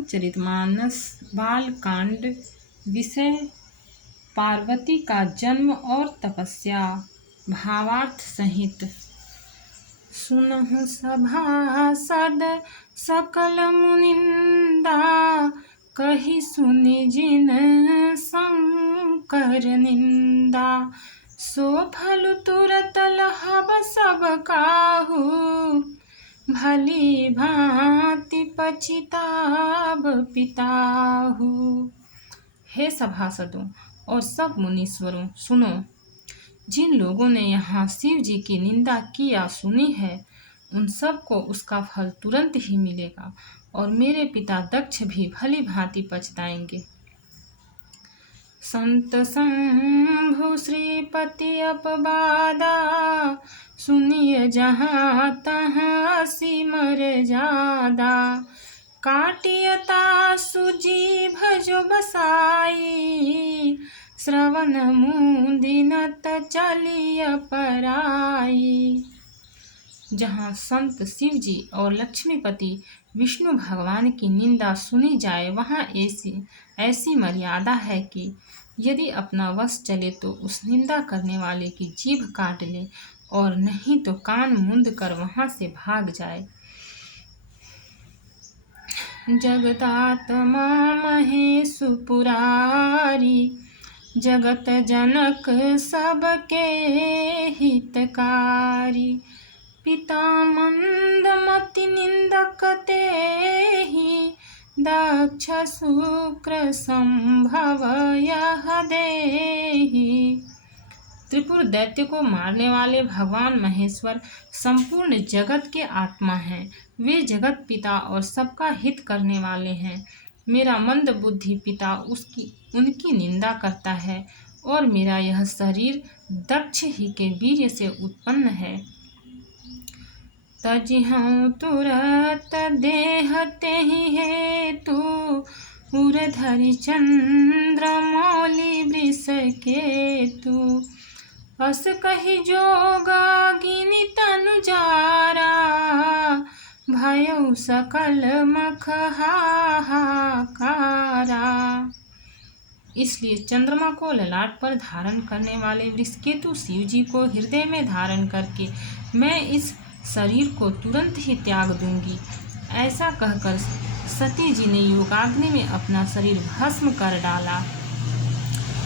रामचरितमानस बालकांड। विषय पार्वती का जन्म और तपस्या। भावार्थ सहित। सुनहु सभासद सकल मुनिंदा, कही सुनि जिन शंकर निंदा। सो फल तुरत लहब सब काहू, भली भांति पछिताब पिताहू। हे सभासदों और सब मुनीश्वरों, सुनो। जिन लोगों ने यहाँ शिव जी की निंदा की या सुनी है, उन सब को उसका फल तुरंत ही मिलेगा और मेरे पिता दक्ष भी भली भांति पछताएंगे। संत शंभु श्रीपति अपवादा, सुनिय जहाँ तहाँ असी मर्यादा। काटियता सुजीभ जो बसाई, श्रवण मुदिनत चलिय पराई। जहाँ संत शिव जी और लक्ष्मीपति विष्णु भगवान की निंदा सुनी जाए, वहाँ ऐसी मर्यादा है कि यदि अपना वश चले तो उस निंदा करने वाले की जीभ काट ले, और नहीं तो कान मूंद कर वहाँ से भाग जाए। जगदात्मा महेशु पुरारी, जगत जनक सबके हितकारी। पिता मंदमति निंदक तेहि, दक्ष शुक्र संभव यह देहि। त्रिपुर दैत्य को मारने वाले भगवान महेश्वर संपूर्ण जगत के आत्मा हैं। वे जगत पिता और सबका हित करने वाले हैं। मेरा मंद बुद्धि पिता उनकी निंदा करता है, और मेरा यह शरीर दक्ष ही के वीर्य से उत्पन्न है। तजिहं तुरत देह तेहि हेतु, उरधरि चंद्र मौलि वृष केतु। अस कहि जोगागिनि तनु जारा, भयउ सकल मख हाहाकारा। इसलिए चंद्रमा को ललाट पर धारण करने वाले वृषकेतु शिव जी को हृदय में धारण करके मैं इस शरीर को तुरंत ही त्याग दूंगी। ऐसा कहकर सती जी ने योगाग्नि में अपना शरीर भस्म कर डाला।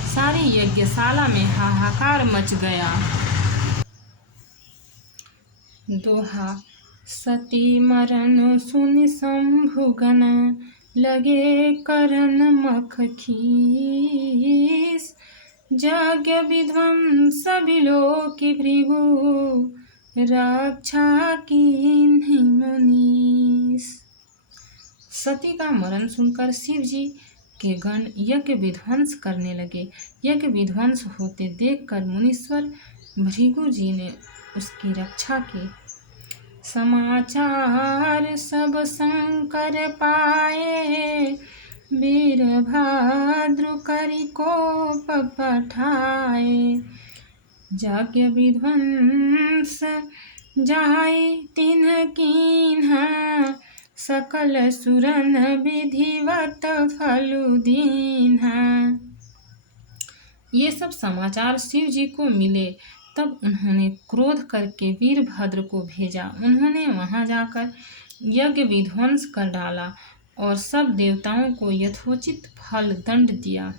सारी यज्ञशाला में हाहाकार मच गया। दोहा। सती मरण सुनि शंभुगण, लगे करन मख खीस। यज्ञ विध्वंस बिलोकि भृगु, रक्षा कीन्हि मुनीस। सती का मरण सुनकर शिव जी के गण यज्ञ विध्वंस करने लगे। यज्ञ विध्वंस होते देखकर मुनीश्वर भृगु जी ने उसकी रक्षा की। समाचार सब शंकर पाए, वीरभद्र करि कोप पठाए। यज्ञ विध्वंस जाय तिन्ह कीन्हा, सकल सुरन विधिवत फलु दीन्हा। ये सब समाचार शिव जी को मिले, तब उन्होंने क्रोध करके वीरभद्र को भेजा। उन्होंने वहां जाकर यज्ञ विध्वंस कर डाला और सब देवताओं को यथोचित फल दंड दिया।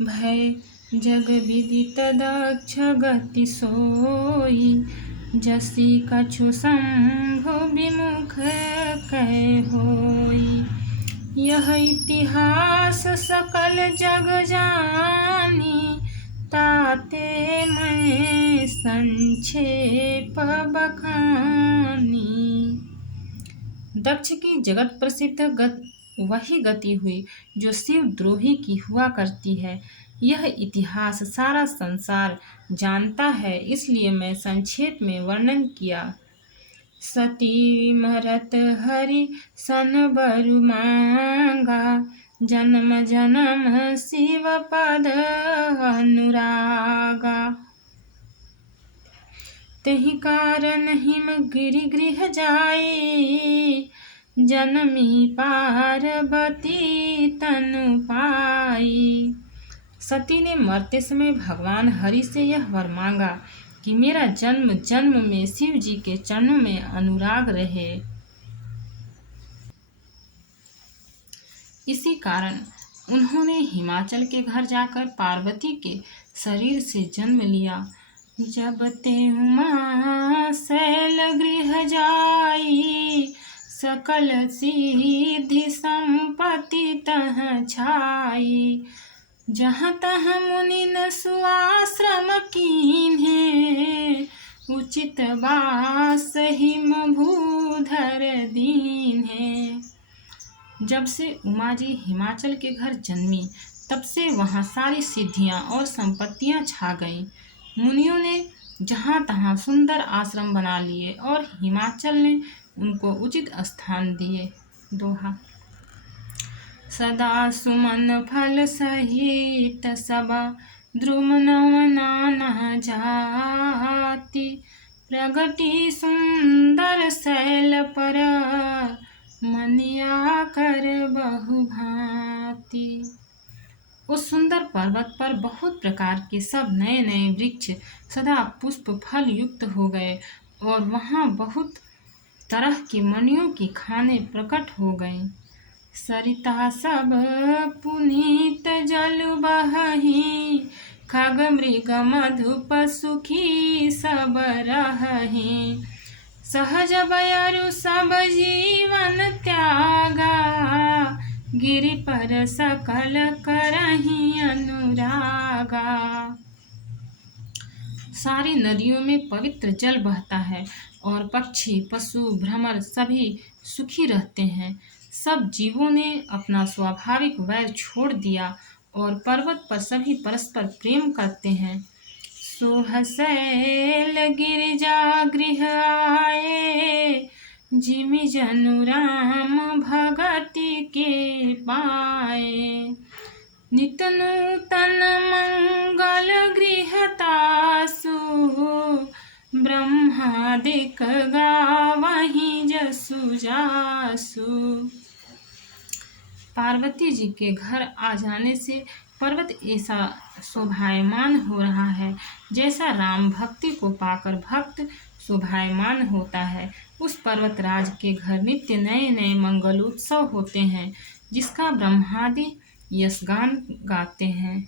भय जग विदित दक्ष गति सोई, जसी कछु शंभु विमुख कह होई। यह इतिहास सकल जग जानी, ताते मैं संक्षेप बखानी। दक्ष की जगत प्रसिद्ध वही गति हुई जो शिव द्रोही की हुआ करती है। यह इतिहास सारा संसार जानता है, इसलिए मैं संक्षेप में वर्णन किया। सती मरत हरि सन बरु मांगा, जन्म जन्म शिव पद अनुरागा। तेहि कारण हिम गिरि गृह जाई, जनमी पार्वती तनु पाई। सती ने मरते समय भगवान हरि से यह वर मांगा कि मेरा जन्म जन्म में शिव जी के चरणों में अनुराग रहे। इसी कारण उन्होंने हिमाचल के घर जाकर पार्वती के शरीर से जन्म लिया। जब ते उमा शैल गृह जाई, सकल सिद्धि संपत्ति तह छाई। जहाँ तहाँ मुनि न सुआश्रम कीन्हे, उचित वास हिम भूधर दीन्हे। जब से उमा जी हिमाचल के घर जन्मी, तब से वहाँ सारी सिद्धियाँ और संपत्तियाँ छा गईं। मुनियों ने जहाँ तहाँ सुंदर आश्रम बना लिए और हिमाचल ने उनको उचित स्थान दिए। दोहा। सदा सुमन फल सहित सब, द्रुम नव नाना जाति। प्रगति सुंदर शैल पर, मनिया कर बहु भांति। उस सुंदर पर्वत पर बहुत प्रकार के सब नए नए वृक्ष सदा पुष्प फल युक्त हो गए और वहाँ बहुत तरह की मणियों की खाने प्रकट हो गईं। सरिता सब पुनीत जल बहहि, खग मृग मधुप सुखी सब रहहि। सहज बयरु सब जीवन त्यागा, गिरि पर सकल करहि अनुरागा। सारी नदियों में पवित्र जल बहता है और पक्षी पशु भ्रमर सभी सुखी रहते हैं। सब जीवों ने अपना स्वाभाविक वैर छोड़ दिया और पर्वत पर सभी परस्पर प्रेम करते हैं। सोहशैल गिरिजा गृह आए, जिमि जनु राम भगति के पाए। नित नूतन मंगल गृह तासु, ब्रह्मादिक गावहि जसु जासु। पार्वती जी के घर आ जाने से पर्वत ऐसा शोभायमान हो रहा है जैसा राम भक्ति को पाकर भक्त शोभायमान होता है। उस पर्वतराज के घर नित्य नए नए मंगलोत्सव होते हैं, जिसका ब्रह्मादि यशगान गाते हैं।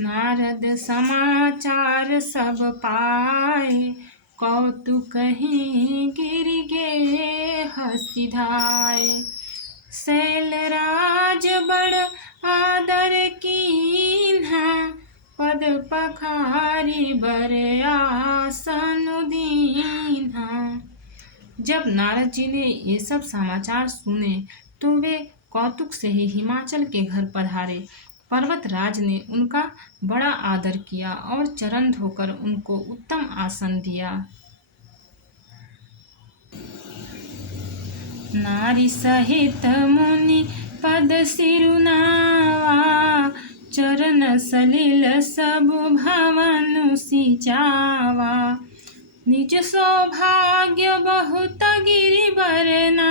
नारद समाचार सब पाए, कौतुक ही गिरि गे हंसी धाए। शैलराज बड़ आदर कीन्हा, पद पखारी बर आसन दीन्हा। जब नारद जी ने ये सब समाचार सुने तो वे कौतुक से ही हिमाचल के घर पधारे। पर्वतराज ने उनका बड़ा आदर किया और चरण धोकर उनको उत्तम आसन दिया। नारी सहित मुनि पद सिरुनावा, चरण सलिल सब भवन सिंचावा। निज सौभाग्य बहुत गिरि बरना,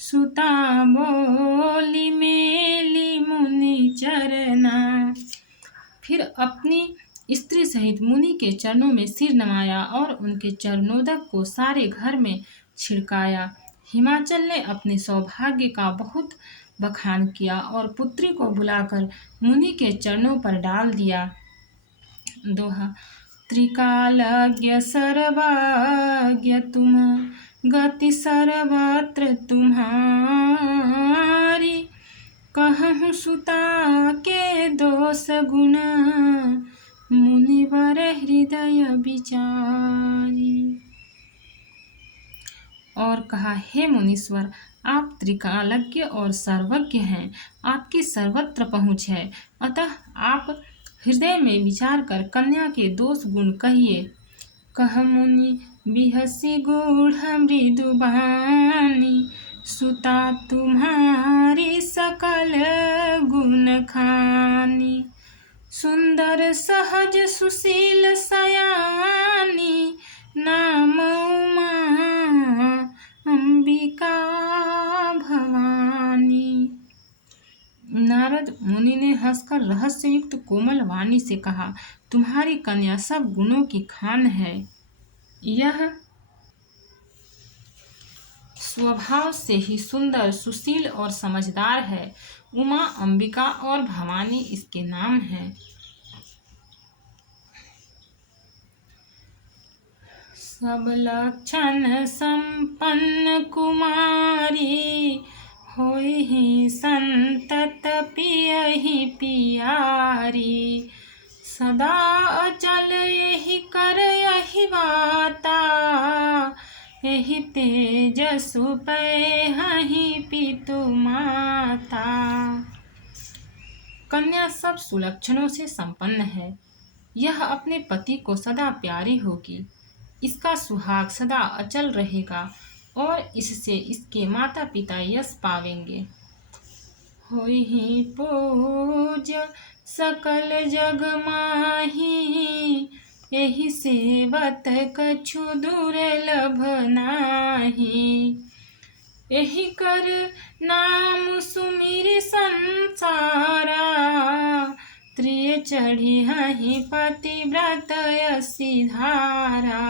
सुता बोली मेली मुनि चरना। फिर अपनी स्त्री सहित मुनि के चरणों में सिर नवाया और उनके चरणोदक को सारे घर में छिड़काया। हिमाचल ने अपने सौभाग्य का बहुत बखान किया और पुत्री को बुलाकर मुनि के चरणों पर डाल दिया। दोहा। त्रिकालज्ञ सर्वज्ञ तुम, गति सर्वत्र तुम्हारी। कहूँ सुता के दोष गुण, मुनिवर हृदय विचारी। और कहा, हे मुनीश्वर, आप त्रिकालज्ञ और सर्वज्ञ हैं, आपकी सर्वत्र पहुँच है, अतः आप हृदय में विचार कर कन्या के दोष गुण कहिए। कह मुनि बिहसी गूढ़ मृदु बानी, सुता तुम्हारी सकल गुण खानी। सुंदर सहज सुशील सयानी, नाम उमा अंबिका भवानी। नारद मुनि ने हंसकर रहस्ययुक्त कोमल वाणी से कहा, तुम्हारी कन्या सब गुणों की खान है। यह स्वभाव से ही सुंदर, सुशील और समझदार है। उमा, अंबिका और भवानी इसके नाम हैं। सब लक्षण संपन्न कुमारी, होई संतत पियहि पियारी। सदा अचल यही कर यही बाता, यही तेजसु पैहि पितु माता। कन्या सब सुलक्षणों से संपन्न है। यह अपने पति को सदा प्यारी होगी। इसका सुहाग सदा अचल रहेगा और इससे इसके माता पिता यश पावेंगे। होई पूज्य सकल जग माही, यही सेवत कछु दुर्लभ नाही। यही कर नाम सुमिर संसारा, त्रिय चढ़ी हहि पतिव्रत यसी धारा।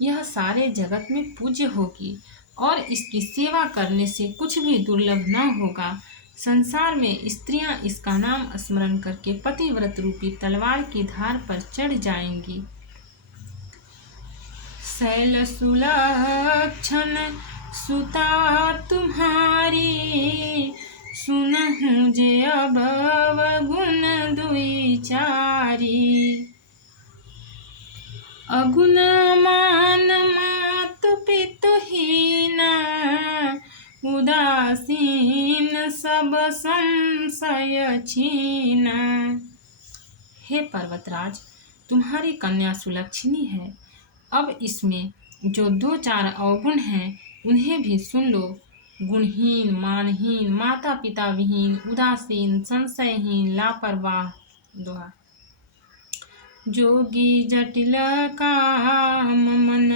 यह सारे जगत में पूज्य होगी और इसकी सेवा करने से कुछ भी दुर्लभ न होगा। संसार में स्त्रियां इसका नाम स्मरण करके पतिव्रत रूपी तलवार की धार पर चढ़ जाएंगी। शैल सुलक्षण सुता तुम्हारी, सुनहु जे अभव गुण दुई चारी। अगुण मान मातु पितुहीना, उदासीन सब संशय छीना। हे पर्वतराज, तुम्हारी कन्या सुलक्षणी है। अब इसमें जो 2-4 अवगुण हैं उन्हें भी सुन लो। गुणहीन, मानहीन, माता पिता विहीन, उदासीन, संशयहीन, लापरवाह, दोहा। जोगी जटिल काम मन,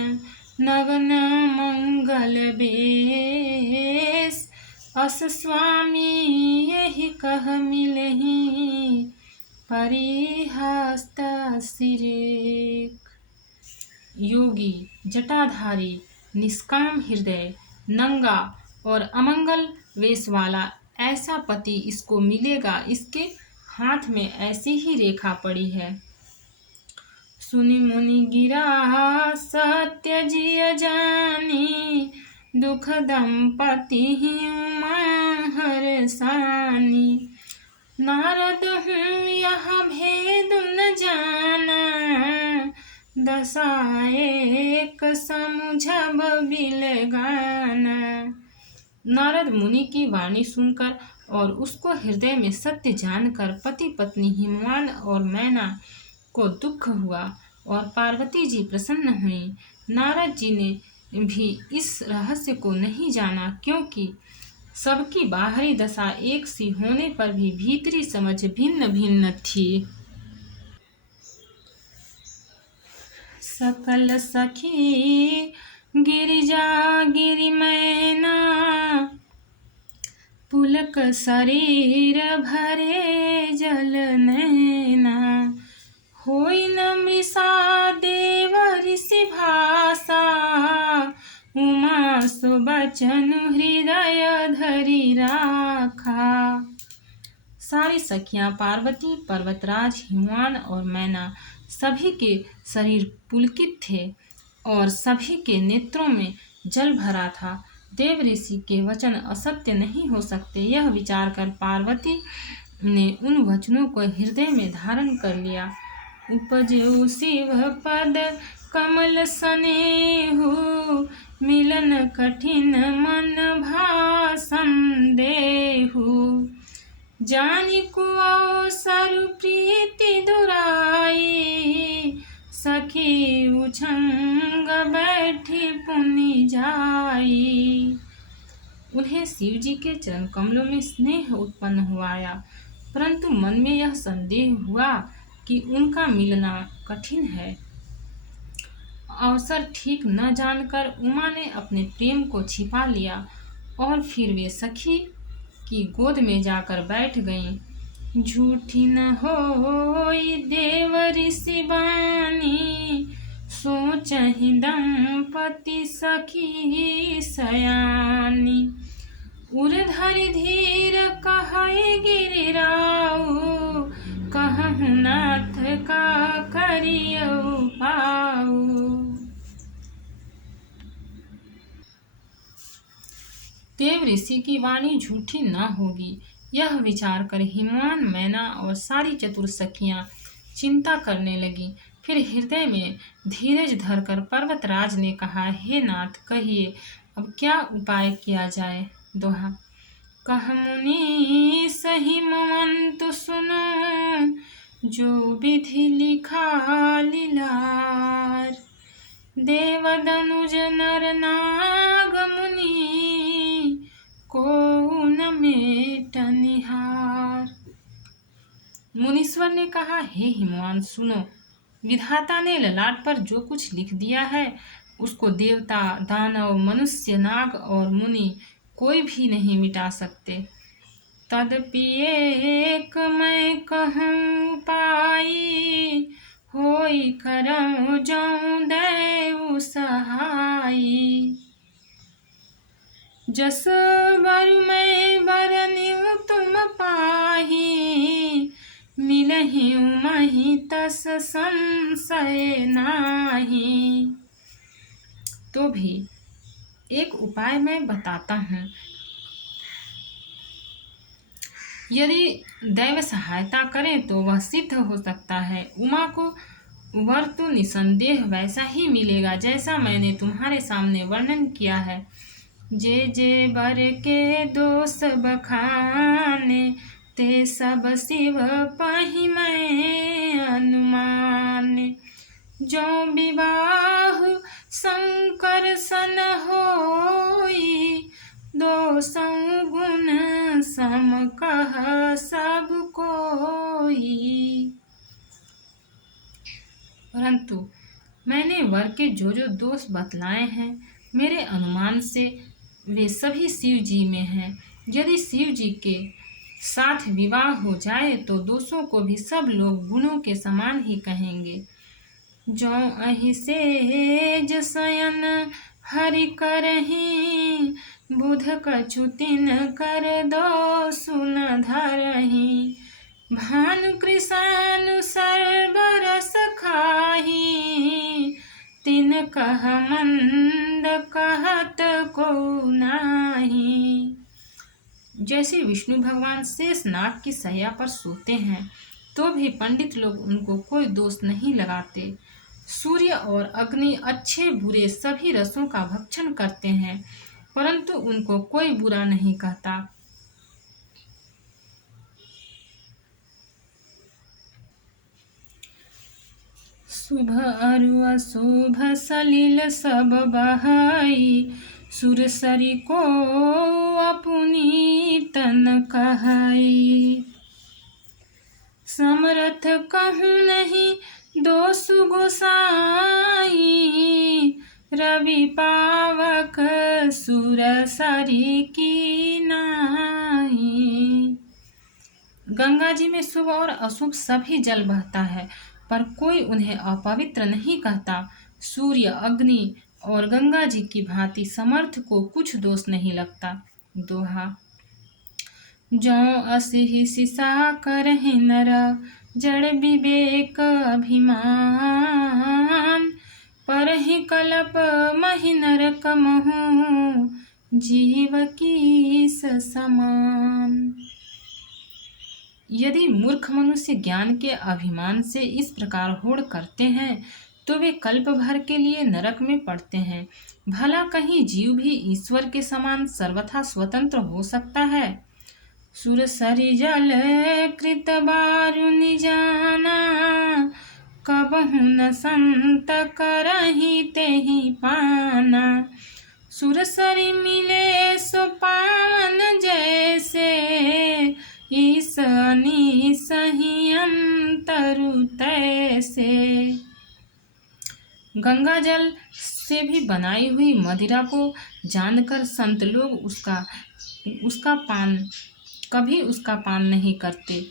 नगन मंगल बेश। अस स्वामी यही कह मिलहि, परिहस्त सिरेक। योगी, जटाधारी, निष्काम हृदय, नंगा और अमंगल वेश वाला ऐसा पति इसको मिलेगा। इसके हाथ में ऐसी ही रेखा पड़ी है। सुनि मुनि गिरा सत्य जिय जानी, दुख दंपति उमा हरसानी। नारद हूँ यह भेद न जाना, दशा एक समुझब बिलगाना। नारद मुनि की वाणी सुनकर और उसको हृदय में सत्य जानकर पति पत्नी हिमवान और मैना को दुख हुआ और पार्वती जी प्रसन्न हुई। नारद जी ने भी इस रहस्य को नहीं जाना, क्योंकि सबकी बाहरी दशा एक सी होने पर भी भीतरी समझ भिन्न भिन्न थी। सकल सखी गिरिजा गिरि मैना, पुलक शरीर भरे जल नैना। होई न मृषा देव ऋषि भाषा, उमा सुबचन हृदय धरि राखा। सारी सखियां पार्वती, पर्वतराज, हिमवान और मैना सभी के शरीर पुलकित थे और सभी के नेत्रों में जल भरा था। देव ऋषि के वचन असत्य नहीं हो सकते, यह विचार कर पार्वती ने उन वचनों को हृदय में धारण कर लिया। उपजो शिव पद कमल सनेहु, मिलन कठिन मन भासन देहु। जानि कुअवसर प्रीति दुराई, सखी उछंग बैठी पुनि जाई। उन्हें शिव जी के चरण कमलों में स्नेह उत्पन्न हुआ, परंतु मन में यह संदेह हुआ कि उनका मिलना कठिन है। अवसर ठीक न जानकर उमा ने अपने प्रेम को छिपा लिया और फिर वे सखी की गोद में जाकर बैठ गईं। झूठी न होई देव ऋषि बानी, सोचहि दंपति सखी सयानी। उर्धरि धीर कहै गिरिराऊ, कहहु नाथ का करियौ पाऊ। देव ऋषि की वाणी झूठी न होगी, यह विचार कर हिमवान, मैना और सारी चतुर सखियां चिंता करने लगी। फिर हृदय में धीरज धरकर पर्वतराज ने कहा, हे नाथ, कहिए अब क्या उपाय किया जाए। दोहा। कह मुनि सहिमवंतु सुनो, जो विधि लिखा लीलार। देवदनुज नर नाग मुनि, को न मेट निहार। मुनीश्वर ने कहा, हे हिमवान सुनो, विधाता ने ललाट पर जो कुछ लिख दिया है उसको देवता, दानव, मनुष्य, नाग और मुनि कोई भी नहीं मिटा सकते। तदपि एक मैं कहूँ पाई, होई करऊँ जऊँ दैव सहाई। जस बर मैं बरनिउ तुम पाही, मिलहि उमहि तस संशय नाही। तो भी एक उपाय मैं बताता हूँ। यदि दैव सहायता करे तो वह सिद्ध हो सकता है। उमा को वर तो निसंदेह वैसा ही मिलेगा जैसा मैंने तुम्हारे सामने वर्णन किया है। जे जे वर के दोष बखाने, ते सब शिव पहि मैं अनुमाने। जो विवाह शंकर सन होई, दोषं गुण सम कह सब कोई। परंतु मैंने वर के जो जो दोष बतलाए हैं, मेरे अनुमान से वे सभी शिव जी में हैं। यदि शिव जी के साथ विवाह हो जाए तो दोषों को भी सब लोग गुणों के समान ही कहेंगे। जो अहि सेज शयन हरि करहि, बुध कछुतिन कर दो सुन धरहि। भानु कृषानु सर्वरस खाही, तिन कह मंद कहत को नाही। जैसे विष्णु भगवान शेषनाग की शैया पर सोते हैं तो भी पंडित लोग उनको कोई दोष नहीं लगाते। सूर्य और अग्नि अच्छे बुरे सभी रसों का भक्षण करते हैं, परंतु उनको कोई बुरा नहीं कहता। शुभ अरु अशुभ सलिल सब बहाई, सुरसरी को अपनी तन कहाई। समरथ कहूँ नहीं दोष गोसाई, रवि पावक सुरसरी की नाई। गंगा जी में शुभ और अशुभ सभी जल बहता है, पर कोई उन्हें अपवित्र नहीं कहता। सूर्य, अग्नि और गंगा जी की भांति समर्थ को कुछ दोष नहीं लगता। दोहा। जो असिहि सिसा करहि नर, जड़ विवेक अभिमान। परहि कलप महि नरक महु, जीव की समान। यदि मूर्ख मनुष्य ज्ञान के अभिमान से इस प्रकार होड़ करते हैं तो वे कल्प भर के लिए नरक में पड़ते हैं। भला कहीं जीव भी ईश्वर के समान सर्वथा स्वतंत्र हो सकता है। सुरसरी जल कृत बारु निजाना, कबहु न संत करहि तेहि पाना। सुरसरी मिले सो पावन जैसे, ईस अनीस ही अंतरु तैसे। गंगा जल से भी बनाई हुई मदिरा को जानकर संत लोग कभी उसका पान नहीं करते,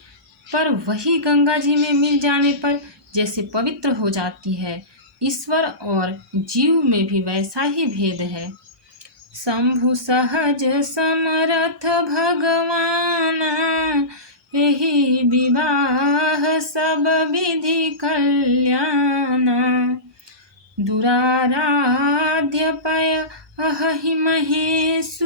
पर वही गंगा जी में मिल जाने पर जैसे पवित्र हो जाती है। ईश्वर और जीव में भी वैसा ही भेद है। शंभु सहज समरथ भगवाना, यही विवाह सब विधि कल्याणा। दुराराध्य पय अहि महेशु,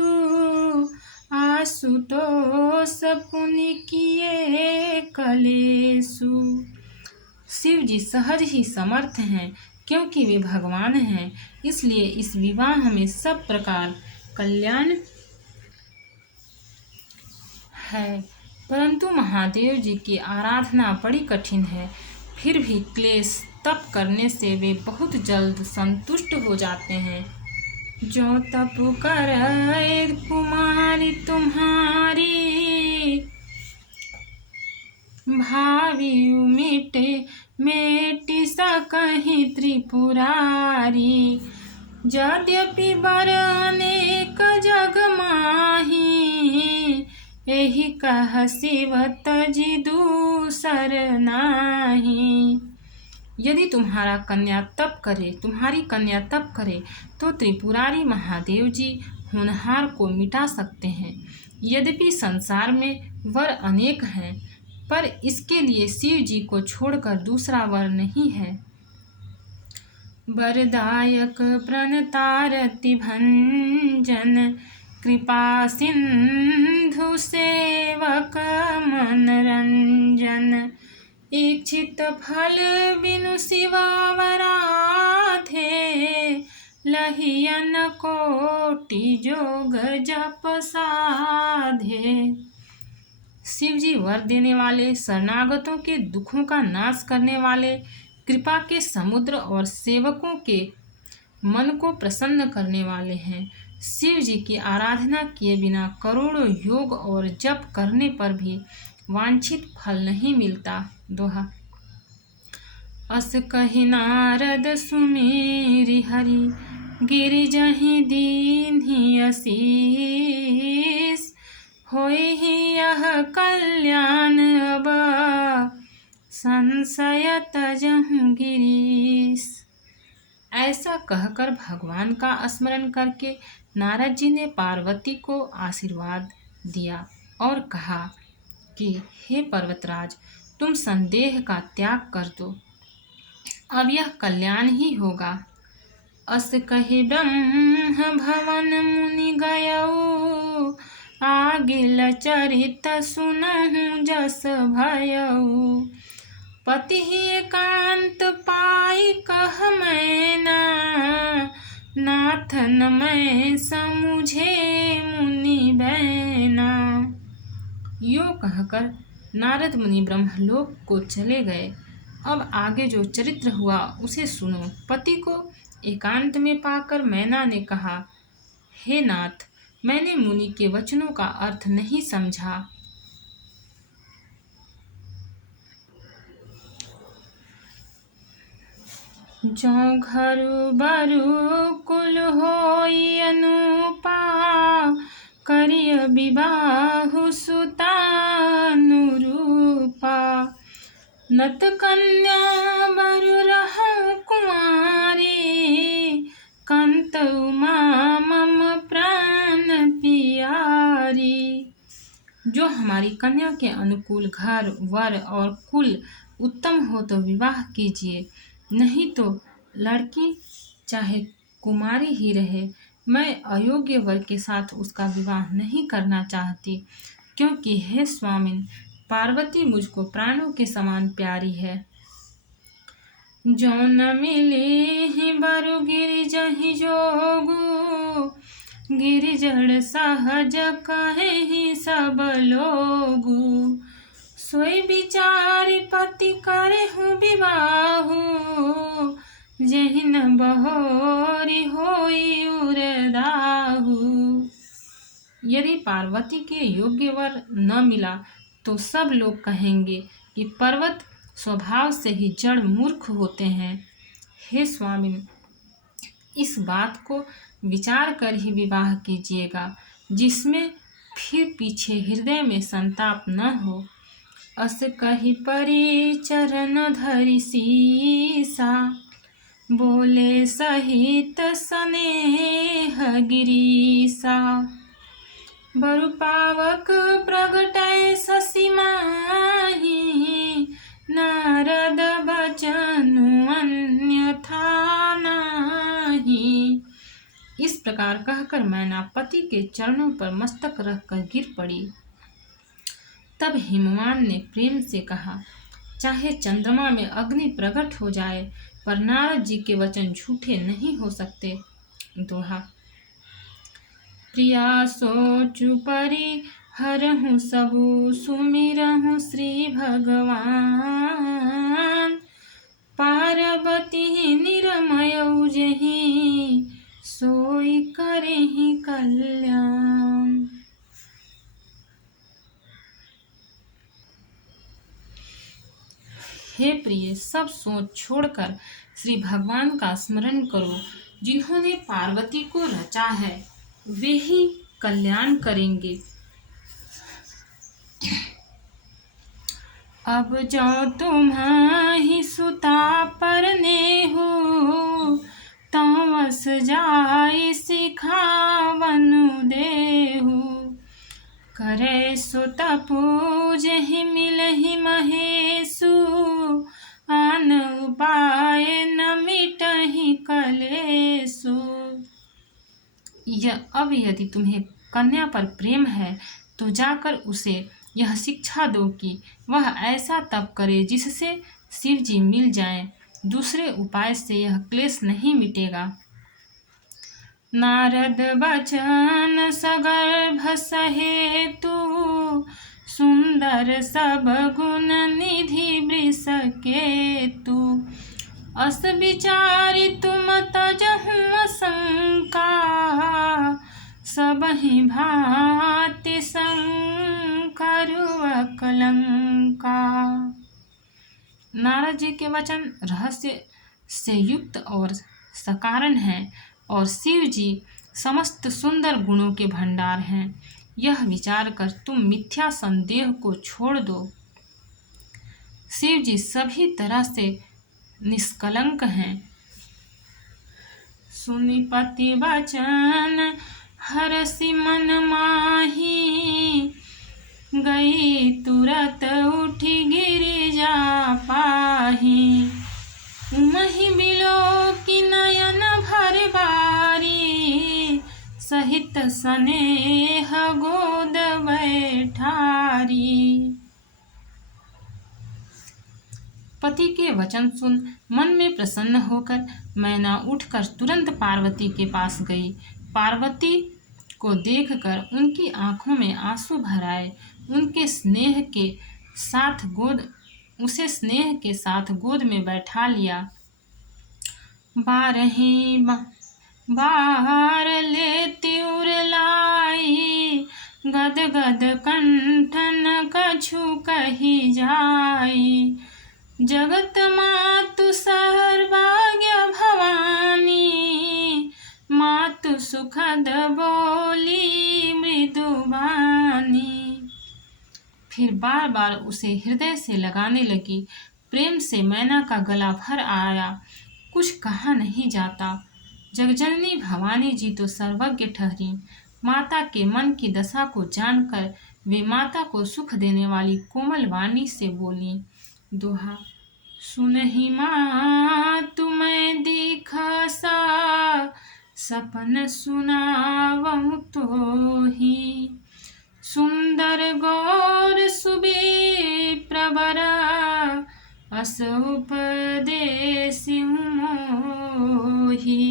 आशुतोष पुनि किए कलेशु। शिव जी सहज ही समर्थ हैं, क्योंकि वे भगवान हैं, इसलिए इस विवाह में सब प्रकार कल्याण है। परंतु महादेव जी की आराधना बड़ी कठिन है, फिर भी क्लेश तप करने से वे बहुत जल्द संतुष्ट हो जाते हैं। जो तप करे कुमारी तुम्हारी, भावी मेटी सकहि त्रिपुरारी। यद्यपि बर अनेक जग माही, एहि कह शिव तजि दूसर नाही। यदि तुम्हारी कन्या तप करे तो त्रिपुरारी महादेव जी होनहार को मिटा सकते हैं। यद्यपि संसार में वर अनेक हैं, पर इसके लिए शिव जी को छोड़कर दूसरा वर नहीं है। वरदायक प्रणतारति भंजन, कृपा सिंधु सेवक मनरंजन। इच्छित फल बिनु शिवावराधे, लहियन कोटि जोग जप साधे। शिव जी वर देने वाले, शरणागतों के दुखों का नाश करने वाले, कृपा के समुद्र और सेवकों के मन को प्रसन्न करने वाले हैं। शिव जी की आराधना किए बिना करोड़ों योग और जप करने पर भी वांछित फल नहीं मिलता। दोहा। अस कहि नारद सुमेरि हरि, गिरिजहि दीन्हि असीस। होइहि यह कल्याण अब, संशय तजहु गिरीश। ऐसा कहकर भगवान का स्मरण करके नारद जी ने पार्वती को आशीर्वाद दिया और कहा कि हे पर्वतराज, तुम संदेह का त्याग कर दो, अब यह कल्याण ही होगा। अस कहि ब्रह्म भवन मुनि गयऊ, आगिल चरित सुनहु जस भयऊ। पति एकांत पाई कह मैना, नाथन मैं समुझे मुनि बैना। यो कहकर नारद मुनि ब्रह्मलोक को चले गए। अब आगे जो चरित्र हुआ उसे सुनो। पति को एकांत में पाकर मैना ने कहा, हे नाथ, मैंने मुनि के वचनों का अर्थ नहीं समझा। जो घरु बरु कुल होई अनुपा, करिय विवाहु सुता अनुरूपा। नत कन्या बरु रहु कुमारी, कंत उमा मम प्राण पियारी। जो हमारी कन्या के अनुकूल घर, वर और कुल उत्तम हो तो विवाह कीजिए, नहीं तो लड़की चाहे कुमारी ही रहे, मैं अयोग्य वर के साथ उसका विवाह नहीं करना चाहती, क्योंकि हे स्वामिन, पार्वती मुझको प्राणों के समान प्यारी है। जो न मिली बरु गिरिजहि जोगु, गिरिजड़ सहज कहे सब लोगु। सोई विचारी पति करे हूँ विवाहु, जेहि न बहोरी होई उरदाहु। यदि पार्वती के योग्य वर न मिला तो सब लोग कहेंगे कि पर्वत स्वभाव से ही जड़ मूर्ख होते हैं। हे स्वामिन, इस बात को विचार कर ही विवाह कीजिएगा, जिसमें फिर पीछे हृदय में संताप न हो। अस कहि परि चरण धरि सीसा, बोले सहित स्नेह गिरीसा। बरु पावक प्रगटै शशि माहि, नारद बचनु अन्यथा नाही। इस प्रकार कहकर मैना पति के चरणों पर मस्तक रखकर गिर पड़ी। तब हिमवान ने प्रेम से कहा, चाहे चंद्रमा में अग्नि प्रकट हो जाए, पर नारद जी के वचन झूठे नहीं हो सकते। दोहा। प्रिया सोचु परि हरहु सबु, सुमिरहु श्री भगवान। पार्वती निरमय उजहि, सोई करहि कल्याण। हे प्रिय, सब सोच छोड़कर श्री भगवान का स्मरण करो, जिन्होंने पार्वती को रचा है, वे ही कल्याण करेंगे। अब जो तुम्हारी सुता परनेहु, तौ वस जाई सिखावनु देहु। करे सुत पूजहि मिलहि महेशु, आन उपाय न मिटहि कलेशु। अब यदि तुम्हें कन्या पर प्रेम है तो जाकर उसे यह शिक्षा दो कि वह ऐसा तप करे जिससे शिव जी मिल जाएं। दूसरे उपाय से यह क्लेश नहीं मिटेगा। नारद बचन सगर्भ सहेतु, सुंदर सब गुण निधि वृष केतु। अस विचारि तुम तजहु शंका, सबहि भांति संकरु अकलंका। नारद जी के वचन रहस्य से युक्त और सकारण हैं, और शिव जी समस्त सुंदर गुणों के भंडार हैं। यह विचार कर तुम मिथ्या संदेह को छोड़ दो। शिव जी सभी तरह से निष्कलंक हैं। सुनि पति वचन हरषि मन माही, गई तुरत उठी गिरिजा पाही। उमहि बिलोकि नयन भर बारी, सहित स्नेह गोद बैठारी। पति के वचन सुन मन में प्रसन्न होकर मैना उठकर तुरंत पार्वती के पास गई। पार्वती को देखकर उनकी आंखों में आंसू भर आए। उसे स्नेह के साथ गोद में बैठा लिया। बारही बार लेती उरलाई, गद गद कंठन कछु कही जाई। जगत मातु सर्वज्ञ भवानी, मातु सुखद बोली मृदुबानी। फिर बार बार उसे हृदय से लगाने लगी। प्रेम से मैना का गला भर आया। कुछ कहा नहीं जाता। जगजननी भवानी जी तो सर्वज्ञ ठहरी। माता के मन की दशा को जानकर वे माता को सुख देने वाली कोमल वाणी से बोली। दोहा। सुनहि मातु मैं दिखसा, सपन सुनावहु तोहि। सुंदर गौर सुबे प्रबरा, अस उपदेसिहु मोहि।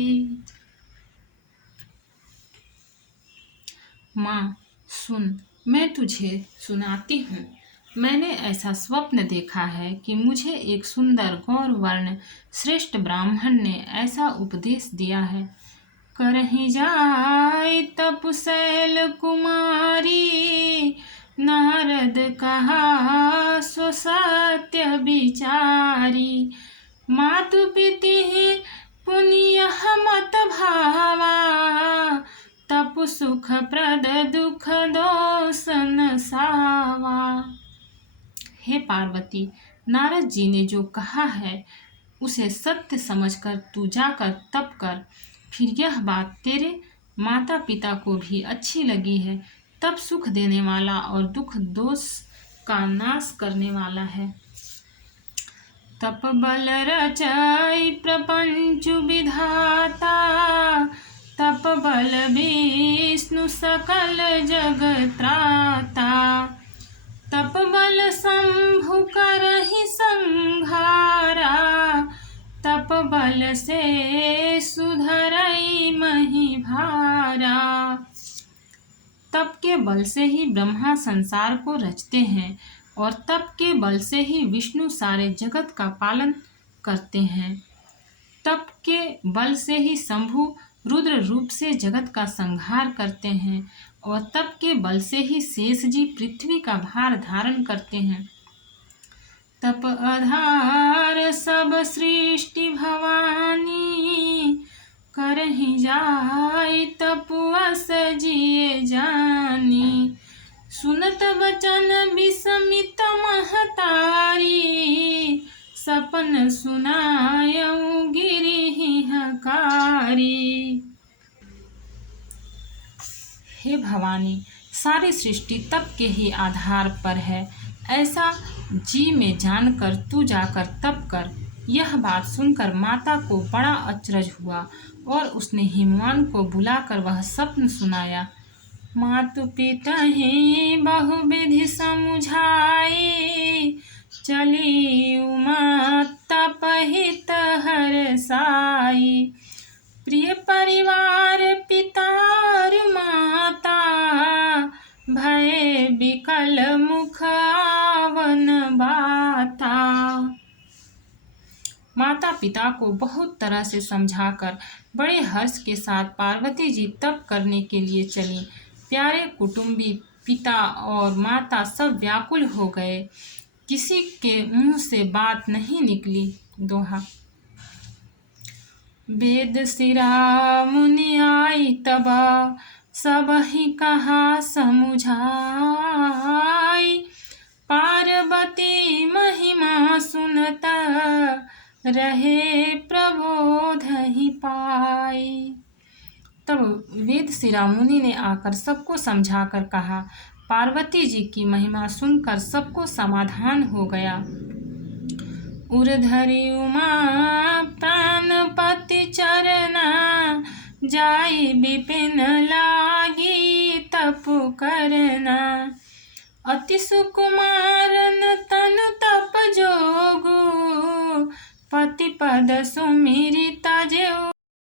माँ सुन, मैं तुझे सुनाती हूँ। मैंने ऐसा स्वप्न देखा है कि मुझे एक सुंदर गौर वर्ण श्रेष्ठ ब्राह्मण ने ऐसा उपदेश दिया है। करहि जाय तपशैल कुमारी, नारद कहा सो सत्य विचारी। मातु पिति पुण्य मत भावा, तप सुख प्रद दुख दोष न सावा। हे पार्वती, नारद जी ने जो कहा है उसे सत्य समझकर तू जाकर तप कर। फिर यह बात तेरे माता पिता को भी अच्छी लगी है। तप सुख देने वाला और दुख दोष का नाश करने वाला है। तप बल रचई प्रपंच विधाता, तप बल विष्णु सकल जग त्राता। तप बल शंभु करहि संहारा, तप बल से सुधरई मही भारा। तप के बल से ही ब्रह्मा संसार को रचते हैं और तप के बल से ही विष्णु सारे जगत का पालन करते हैं। तप के बल से ही शंभु रुद्र रूप से जगत का संहार करते हैं और तप के बल से ही शेष जी पृथ्वी का भार धारण करते हैं। तप आधार सब सृष्टि भवानी, करहि जाय तपवश जिए जानी। सुनत बचन विस्मित महतारी, सपन सुनायऊ गिरिहि हकारी। हे भवानी, सारी सृष्टि तप के ही आधार पर है, ऐसा जी में जानकर तू जाकर तप कर। यह बात सुनकर माता को बड़ा अचरज हुआ और उसने हिमवान को बुलाकर वह स्वप्न सुनाया। मातु पितहि बहुविधि समुझाई, चली उमा तपहित हरसाई। प्रिय परिवार पितार माता, भय विकल मुख आवन बाता। माता पिता को बहुत तरह से समझाकर बड़े हर्ष के साथ पार्वती जी तप करने के लिए चली। प्यारे कुटुंबी पिता और माता सब व्याकुल हो गए, किसी के मुंह से बात नहीं निकली। दोहा। वेद शिरा मुनि आई तब, सब ही कहा समुझाई। पार्वती महिमा सुनत, रहे प्रबोध ही पाई। तब वेद शिरा मुनि ने आकर सबको समझाकर कहा। पार्वती जी की महिमा सुनकर सबको समाधान हो गया। उर्धरि उमा प्राणपति चरना, जाई विपिन लागी तप करना। अति सुकुमारन तनु तप जोगु, पति पद सुमिरि तजेउ।